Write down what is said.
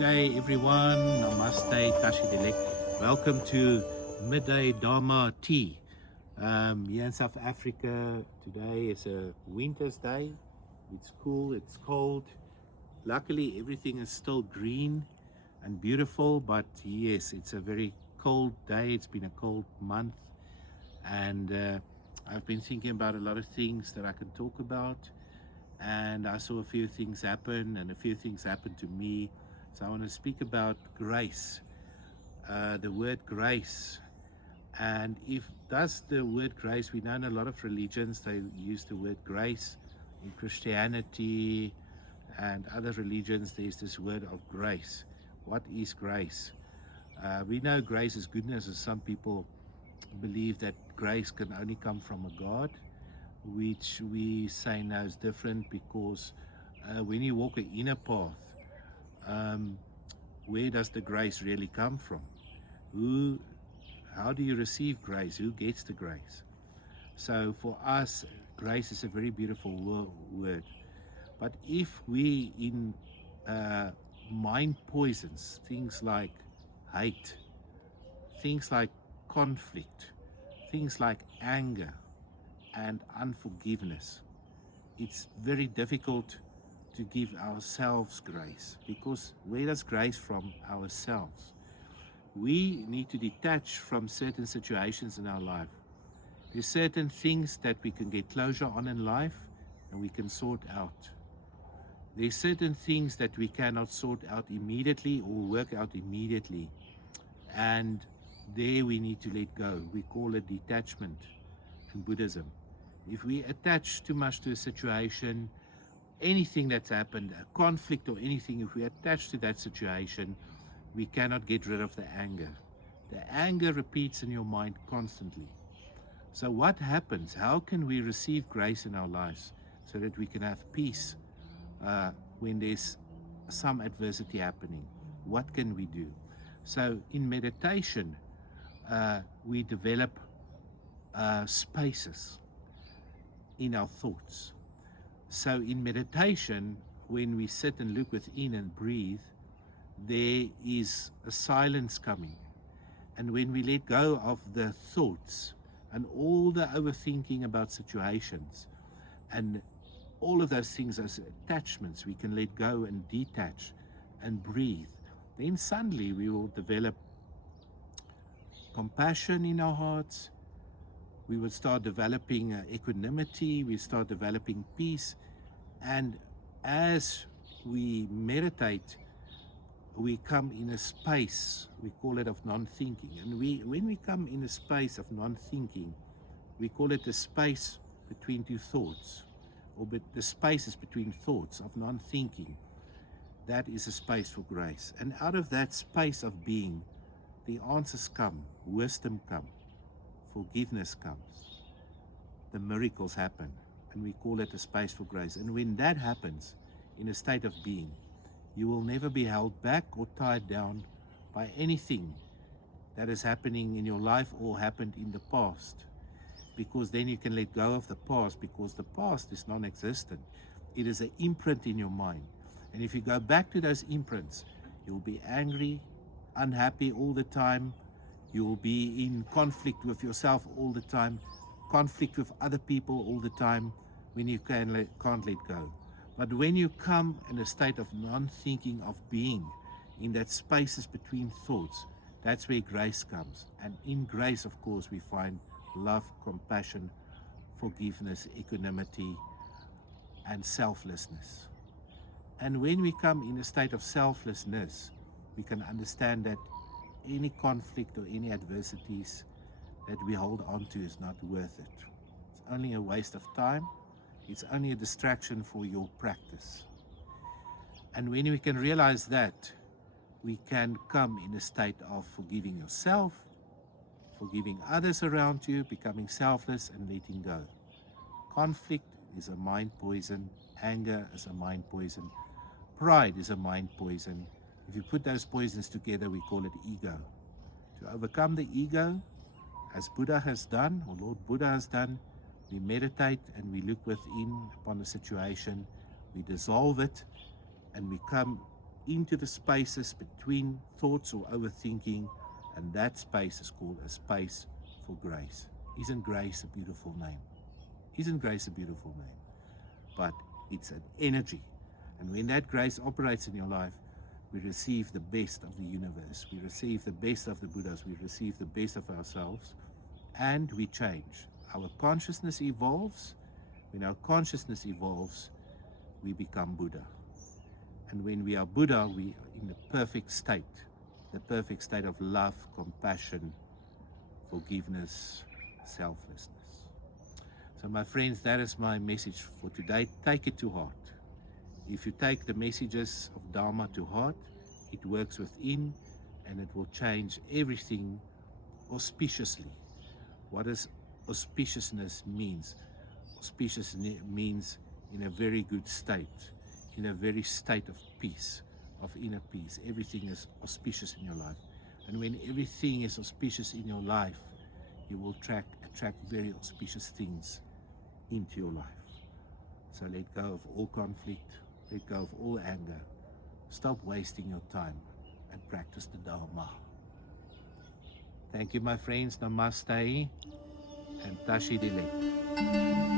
day, everyone. Namaste, Tashi Delek. Welcome to Midday Dharma Tea. Here in South Africa, today is a winter's day. It's cool, it's cold. Luckily, everything is still green and beautiful, but yes, it's a very cold day. It's been a cold month, and I've been thinking about a lot of things that I can talk about. And I saw a few things happen, and a few things happened to me. So I want to speak about grace, the word grace. And if does the word grace, we know in a lot of religions they use the word grace. In Christianity and other religions, there's this word of grace. What is grace? We know grace is goodness, and some people believe that grace can only come from a God, which we say now is different, because when you walk an inner path, where does the grace really come from? How do you receive grace? Who gets the grace? So for us, grace is a very beautiful word. But if we in mind poisons, things like hate, things like conflict, things like anger and unforgiveness, it's very difficult to give ourselves grace, because where does grace from ourselves? We need to detach from certain situations in our life. There's certain things that we can get closure on in life and we can sort out. There's certain things that we cannot sort out immediately or work out immediately, and there we need to let go. We call it detachment in Buddhism. If we attach too much to a situation, anything that's happened, a conflict or anything, if we attach to that situation, we cannot get rid of the anger. The anger repeats in your mind constantly. So what happens? How can we receive grace in our lives so that we can have peace when there's some adversity happening? What can we do? So in meditation, we develop spaces in our thoughts. So in meditation, when we sit and look within and breathe, there is a silence coming. And when we let go of the thoughts and all the overthinking about situations and all of those things as attachments, we can let go and detach and breathe. Then suddenly we will develop compassion in our hearts. We will start developing equanimity. We start developing peace. And as we meditate, we come in a space, we call it of non-thinking. And when we come in a space of non-thinking, we call it the space between two thoughts, or the spaces between thoughts of non-thinking. That is a space for grace. And out of that space of being, the answers come, wisdom comes, forgiveness comes, the miracles happen, and we call it a space for grace. And when that happens in a state of being, you will never be held back or tied down by anything that is happening in your life or happened in the past, because then you can let go of the past, because the past is non-existent. It is an imprint in your mind. And if you go back to those imprints, you'll be angry, unhappy all the time. You will be in conflict with yourself all the time, conflict with other people all the time, when you can't let go. But when you come in a state of non-thinking, of being, in that spaces between thoughts, that's where grace comes. And in grace, of course, we find love, compassion, forgiveness, equanimity, and selflessness. And when we come in a state of selflessness, we can understand that any conflict or any adversities that we hold on to is not worth it. It's only a waste of time. It's only a distraction for your practice. And when we can realize that, we can come in a state of forgiving yourself, forgiving others around you, becoming selfless and letting go. Conflict is a mind poison. Anger is a mind poison. Pride is a mind poison. If you put those poisons together, we call it ego. To overcome the ego, as Buddha has done, or Lord Buddha has done, we meditate and we look within upon the situation, we dissolve it, and we come into the spaces between thoughts or overthinking, and that space is called a space for grace. Isn't grace a beautiful name? Isn't grace a beautiful name? But it's an energy. And when that grace operates in your life, we receive the best of the universe. We receive the best of the Buddhas. We receive the best of ourselves. And we change. Our consciousness evolves. When our consciousness evolves, we become Buddha. And when we are Buddha, we are in the perfect state of love, compassion, forgiveness, selflessness. So my friends, that is my message for today. Take it to heart. If you take the messages of Dharma to heart, it works within and it will change everything auspiciously. What does auspiciousness means? Auspicious means in a very good state, in a very state of peace, of inner peace. Everything is auspicious in your life. And when everything is auspicious in your life, you will attract very auspicious things into your life. So let go of all conflict, let go of all anger. Stop wasting your time and practice the Dharma. Thank you, my friends. Namaste and Tashi Dilek.